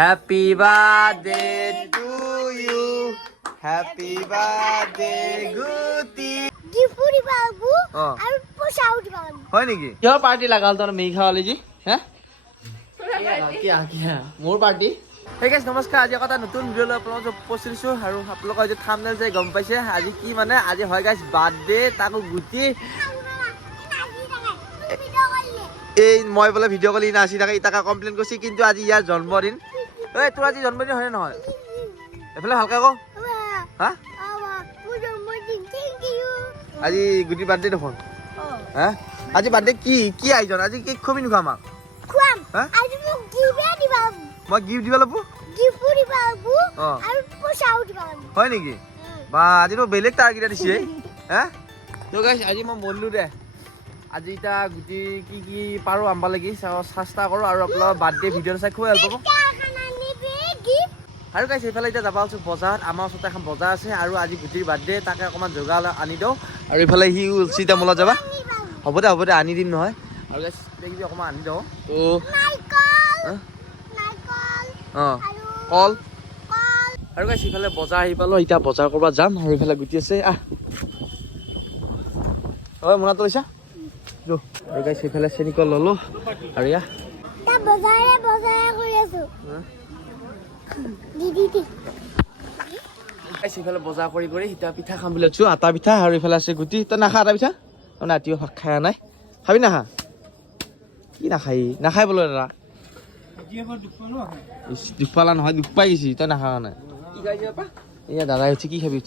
Happy birthday to you. Happy birthday গুটি গিফুৰি বাবু Oh. R পোশাউট বাবু হয় নেকি কিহৰ পাৰ্টি লাগাল তোৰ মেগী খাৱালি জি হা কিয়া মোৰ পাৰ্টি Hey guys, নমস্কাৰ আজি এটা নতুন ভিডিঅ' লৈ আপোনালোকক উপস্থিত হৈছোঁ আৰু আপোনালোকৰ যে থাম্বনেল চাই গম পাইছে আজি কি মানে আজি হয় গাইছ বাৰ্থডে তাকো গুটি এই মই বোলে ভিডিঅ' কল নাচি থাকে ইটাকা কমপ্লেইন কৰিছে কিন্তু আজি ইয়াৰ জন্মদিন ঐ তোৰ আজি জন্মদিন হয় নহয় এফালে ভালকে ক হা আজি গুটি বাৰ্থডে দেখোন হা আজি বাৰ্থডে কি আয়োজন আজি কেক খবি নিখা আমাক খুৱাম হা আজি মোক গিফট দিবা মই গিফট দিব লাগব গিফুরি বাবু আর পোশাউট বাবু হয় নেকি বা আজি তো বেলেগ টাৰ্গেট দিছে হা তো গাইস আজি মই মনলো দে আজি এটা গুটি কি পাৰো আম্বা লাগি চেষ্টা কৰো আৰু আপোনালোকৰ বাৰ্থডে ভিডিঅ' চাই খুব হেল্প পাব আৰু গাইছ এইফালে এতিয়া যাবা আছো বজাৰত আমাৰ ওচৰতে এখন বজাৰ আছে আৰু আজি গুটিৰ বাৰ্থডে তাকে অকণমান যোগাৰ আনি দিওঁ আৰু এইফালে সি উলচিতা মোলা যাবা হ'ব দে আনি দিম নহয় আৰু গাইছ কিবা অকণমান আনি দিওঁ তো অঁ কল আৰু গাইছ ইফালে বজাৰ আহি পালো এতিয়া বজাৰ কৰিব যাম আৰু ইফালে গুটি আছে আহ হয় মোনাটো লৈছা আৰু গাইছ ইফালে চেনি কল ললো আৰু ইয়া বজাৰে কৰি আছো ইফালে বজাৰ কৰি সিতা পিঠা খাম বুলি আছো আটা পিঠা আৰু ইফালে আছে গুটি তই নাখা আটা পিঠা নাতিও ভাত খাই নাই খাবি নাখা কি নাখাই বোলো দাদা দুখ পালা নহয় দুখ পাই গৈছি তই নাখা নাই এয়া দাদাই হচ্ছে কি খাবি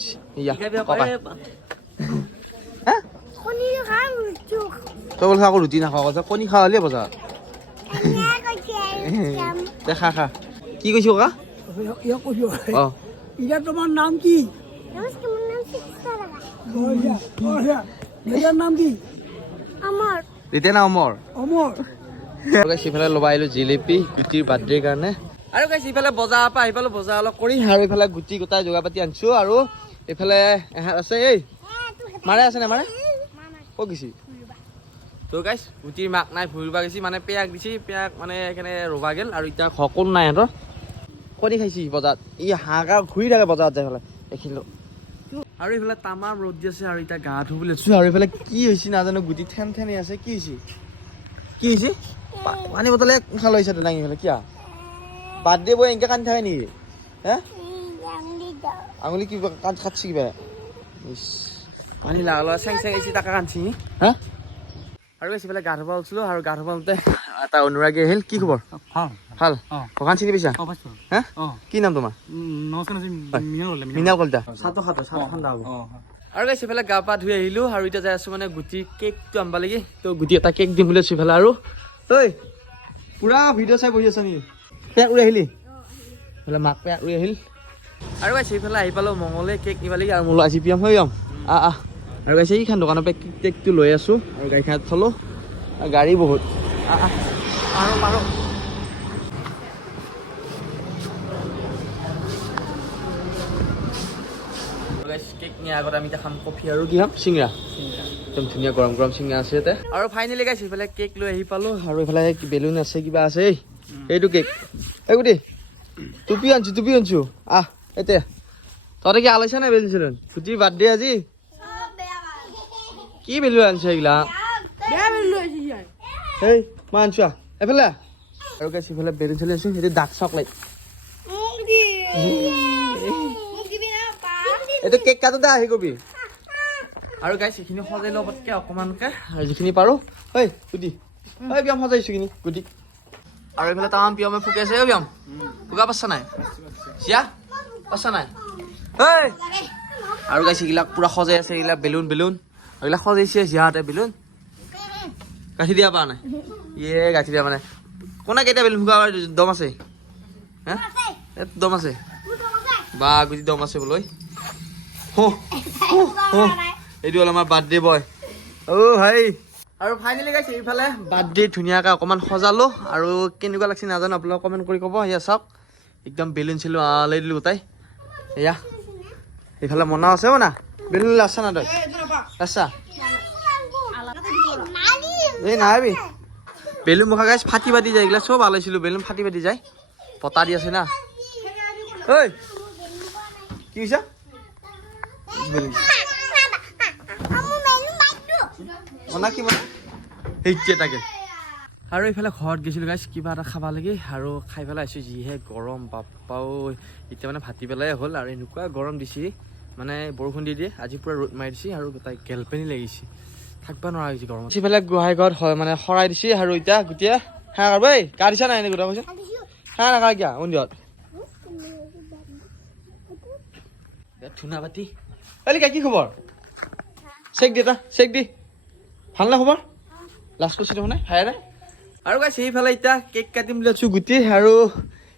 তই বোলে আকৌ ৰুটি নাখাওঁ কথা কণী খাওঁ হলে বজাৰ খা কি কৈছো ককা অ ইয়া তোমাৰ নাম কি এটাৰ নাম কি আমাৰ এতিয়া না অমৰ অমৰ সিফালে ল'বা আহিলো জিলেপি গুটিৰ বাৰ্থডেৰ কাৰণে আৰু গাইছ ইফালে বজাৰৰ পৰা আহি পালো বজাৰ অলপ কৰি আৰু ইফালে গুটি গোটাই যোগাৰ পাতি আনিছো আৰু এইফালে এহাত আছে এই মাৰে আছে নে মাৰে ক'ত গৈছি তো গাইছ গুটিৰ মাক নাই ফুৰিব গৈছি মানে পেয়াক দিছি পেয়াক মানে সেইকাৰণে ৰবা গেল আৰু এতিয়া সকলো নাই সিহঁতৰ কণী খাইছি বজাৰত ই হাঁহ ঘূৰি থাকে বজাৰত যাই পেলাই দেখিলো আৰু এইফালে তামাম ৰ'দ দি আছে আৰু এতিয়া গা ধুব বুলি আছো আৰু এইফালে কি হৈছে নাজানো গুটি ঠেন আছে কি হৈছে পানী বটলে খাল হৈছে দাঙি পেলাই কিয় বাৰ্থডে বয় এনেকৈ কান্দি থাকে নেকি হে আঙুলি কি কাটছি কিবা পানী লাগা চেং আহিছে তাকে কান্দছি হা আৰু এইফালে গা ধুব ওলছিলো আৰু গা ধুব ওলতে এটা অনুৰাগী আহিল কি খবৰ ভাল ককান চিনি পাইছা হা কি নাম তোমাৰ মিনাল কলিতা চাহটো ঠাণ্ডা হ'ব আৰু গাইছ এইফালে গা পা ধুই আহিলো আৰু এতিয়া যাই আছো মানে গুটি কেকটো আনবা লাগি তো গুটি এটা কেক দিম বুলি আছো ইফালে আৰু ঐ পুৰা ভিডিঅ' চাই বহি আছা নেকি পেক উৰি আহিলি এইফালে মাক পেক উৰি আহিল আৰু গাইছ এইফালে আহি পালো মঙলে কেক নিবা লাগি আৰু মোলৈ আজি পিয়াম হৈ যাম আৰু গাইছে এইখন দোকানৰ পৰা কেকটো লৈ আছো আৰু গাড়ীখনত থলো গাড়ী বহুত পাৰো কেক নিয়াৰ আগত আমি এতিয়া খাম কফি আৰু কি খাম চিংৰা একদম ধুনীয়া গৰম চিংৰা আছে ইয়াতে আৰু ফাইনেলি গাইছ এইফালে কেক লৈ আহি পালো আৰু এইফালে বেলুন আছে কিবা আছে এইটো কেক এই গুটি টুপি আনছো আহ এতিয়া তহঁতে কি আলাইছা নাই বেলুন চেলুন গুটিৰ বাৰ্থডে আজি কি বেলুন আনছে এইগিলা এই মই আনছো এইফালে আৰু গাইছ এইফালে বেলুন চলি আছো সেইটো ডাক চকলেট এইটো কেক কাটোতে আহি কবি আৰু গাইছ এইখিনি সজাই লওঁ পটকে অকণমানকে আৰু যিখিনি পাৰো ঐ গুটি ঐ ব্যায়াম সজাইছো কিনি গুটি আৰু এইফালে তামাম পিয়মে ফুকি আছে ব্যায়াম ফুকা পাচ্ছা নাই চিয়া পাচ্ছা নাই ঐ আৰু গাইছ এইবিলাক পুৰা সজাই আছে এইবিলাক বেলুন এইবিলাক সজাইছে জিয়াহঁতে বেলুন গাঁঠি দিয়া পৰা নাই গাঁঠি দিয়া মানে কোনে কেইটা বেলুন ফুকা দম আছে হা দম আছে বা গুটি দম আছে বোলো এইটো হ'ল আমাৰ বাৰ্থডে বয় ভাই আৰু ফাইনেলি গাইছে এইফালে বাৰ্থডে ধুনীয়াকৈ অকণমান সজালো আৰু কেনেকুৱা লাগছে নাজানো আপোনালোকে কমেণ্ট কৰি ক'ব এয়া চাওক একদম বেলুন চেলুন আলাই দিলোঁ গোটাই এয়া এইফালে মনা আছে না বেলুন আছা না তই আছা এই নাহাবি বেলুন মুখা গাইছ ফাটি পাতি যায় এইগিলা চব আলাইছিলোঁ বেলুন ফাটি পাতি যায় পতা দি আছে না ঐ কি হৈছে মনা কি মনা সেইটোৱে তাকে আৰু এইফালে ঘৰত গৈছিলোঁ গাইছ কিবা এটা খাব লাগে আৰু খাই পেলাই আহিছোঁ যিহে গৰম বাপ্পাও এতিয়া মানে ভাতি পেলাই হ'ল আৰু এনেকুৱা গৰম দিছে মানে বৰষুণ দি দিয়ে আজি পূৰা ৰ'দ মাৰি দিছে আৰু তাই গেলপেনি লাগিছে থাকিব নোৱাৰা হৈছে গৰমত সিফালে গোহাঁই ঘৰত হয় মানে শৰাই দিছে আৰু এতিয়া গোটেই হা কৰিব এই গা দিছা নাই এনে গোটা কৈছে হা নাকা কিয়া মন্দিৰত ধুনা পাতি অলিকা কি খবৰ চেক দি এটা চেক দি ভাল না খবৰ লাষ্ট কৈছে দেখোন খাই নাই আৰু গাইছে সেইফালে এতিয়া কেক কাটিম বুলি আছোঁ গুটি আৰু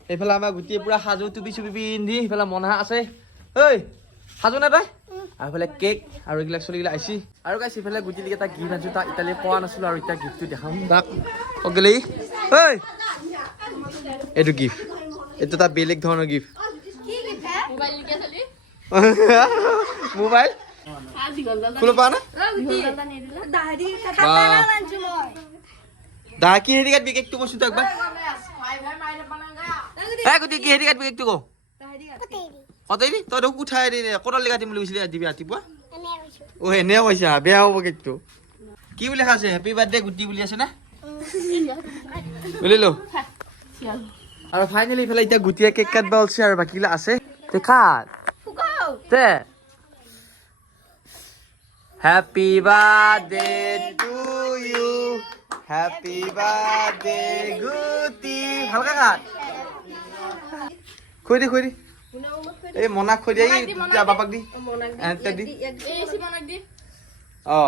সেইফালে আমাৰ গুটি পূৰা সাজু টুপি চুপি পিন্ধি সেইফালে মনা আছে ঐ সাজু নে তই আৰু এইফালে কেক আৰু এইবিলাক চলিগিলা আহিছি আৰু গাইছে সেইফালে গুটিলৈকে এটা গিফ্ট আনিছোঁ তাক ইটালি পোৱা নাছিলোঁ আৰু এতিয়া গিফ্টটো দেখাম তাক গ'লে ঐ এইটো গিফ্ট এইটো এটা বেলেগ ধৰণৰ গিফ্ট মোবাইল খুলো পা না দা কি হেৰি কাটবি কেকটো কৈছোঁ তো একবাৰ গুটি কি হেৰি কাটবি কেকটো কওঁ কটাই তই দেখোন উঠাই দি কটালি কাটিম বুলি কৈছিলি দিবি ৰাতিপুৱা অ' এনেও কৈছা বেয়া হ'ব কেকটো কি বুলি আছে হেপী বাৰ্থডে গুটি বুলি আছে না বুলিলো আৰু ফাইনেলি ইফালে এতিয়া গুটিয়ে কেক কাটব ওলছে আৰু বাকীগিলা আছে দেখা তে happy birthday to you happy birthday গুটি ভালকে কাট খুই দি এই মনাক খুই দিয়ে বাপাক দি এহেঁতক দি অ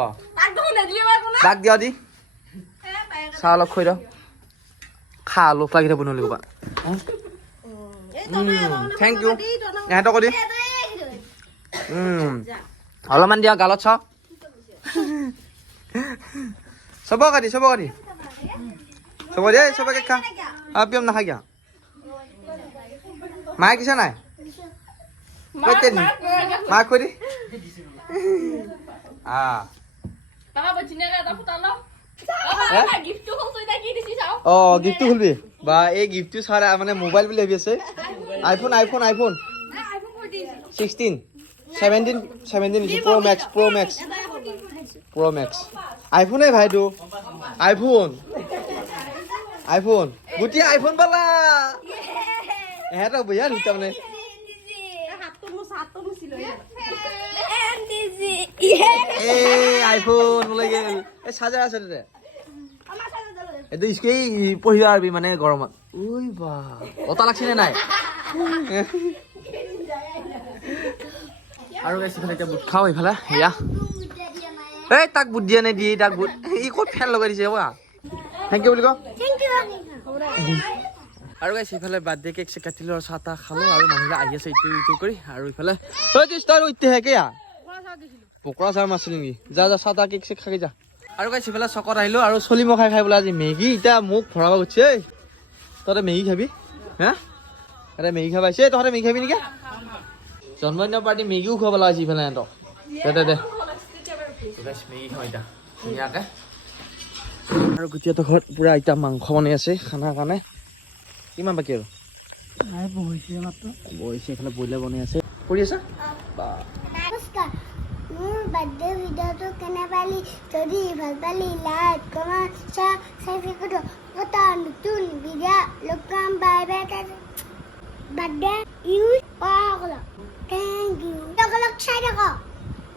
বাক দিয়া দি চাহ অলপ খুই দিওঁ খা লোক লাগি থাকব নহ'লে ক'ৰবাত থেংক ইউ এহেঁতকো দি অলপমান দিয়া গালত চাওক চবক দি চব দিয়ে চবকে খা পিয়ম নাখাই কিয়া মায়ে কিছা নাই কৈতে নি মাক কৈ দি অ গিফ্টটো খুলবি বা এই গিফ্টটো চাই মানে মোবাইল বুলি ভাবি আছে আইফোন 16 17 ইঞ্চি প্ৰ' মেক্স আইফোনে ভাইটো আইফোন গোটেই আইফোন পালা এহেঁতক বঢ়িয়া দুটা মানে আইফোন ওলাই গেল এই চাৰ্জাৰ আছে তাতে এইটো স্কুল পঢ়িব পাৰিবি মানে গৰমত ঐ বা অতা লাগছেনে নাই আৰু এইফালে এতিয়া বুট খাওঁ এইফালে এয়া এই তাক বুট দিয়া নাই দিয়ে তাক বুট ই ক'ত ফেন লগাই দিছে বা থেংক ইউ বুলি ক আৰু গাইছ এইফালে বাৰ্থডে কেক চেক কাটিলোঁ আৰু চাহ তাহ খালোঁ আৰু মানুহবিলাক আহি আছে ইটো কৰি আৰু ইফালে পকৰা চাহ মাছিল নেকি যা চাহ তাহ কেক চেক খাই যা আৰু গাইছ এইফালে চকত আহিলোঁ আৰু চলিম খাই বোলে আজি মেগী এতিয়া মোক ভৰাব উঠিছে তহঁতে মেগী খাবি হা এটা মেগী খাব আহিছে তহঁতে মেগী খাবি নেকি জন্মদিনৰ পাৰ্টি মেগীও খুৱাব লগা হৈছে ইফালে সিহঁতক দে মেগী খাওঁ এতিয়া ধুনীয়াকৈ আৰু গোটেইটো ঘৰত পূৰা এতিয়া মাংস বনাই আছে খানাৰ কাৰণে কিমান বাকী আৰু বহিছে এইফালে ব্ৰইলাৰ বনাই আছে কৰি আছা নমস্কাৰ মোৰ বাৰ্থডে ভিডিঅ'টো কেনে পালি যদি ভাল পালি লাইক কমেণ্ট সাবস্ক্ৰাইব ফটো নতুন ভিডিঅ' লগ পাম বাই বাই বাৰ্থডে ইউজ কৰা থেংক ইউ সকলক চাই থাকক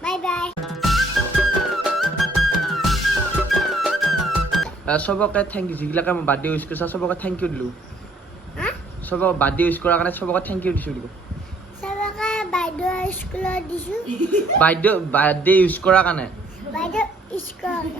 বাই বাই চবকে থেংক ইউ যিবিলাকে মই বাৰ্থডে ইউজ কৰিছা চবকে থেংক ইউ দিলোঁ চবক বাৰ্থডে ইউজ কৰাৰ কাৰণে চবকে থেংক ইউ দিছোঁ দিব চবকে বাইদেউ স্কুলত দিছোঁ বাৰ্থডে ইউজ কৰাৰ কাৰণে বাইদেউ স্কুল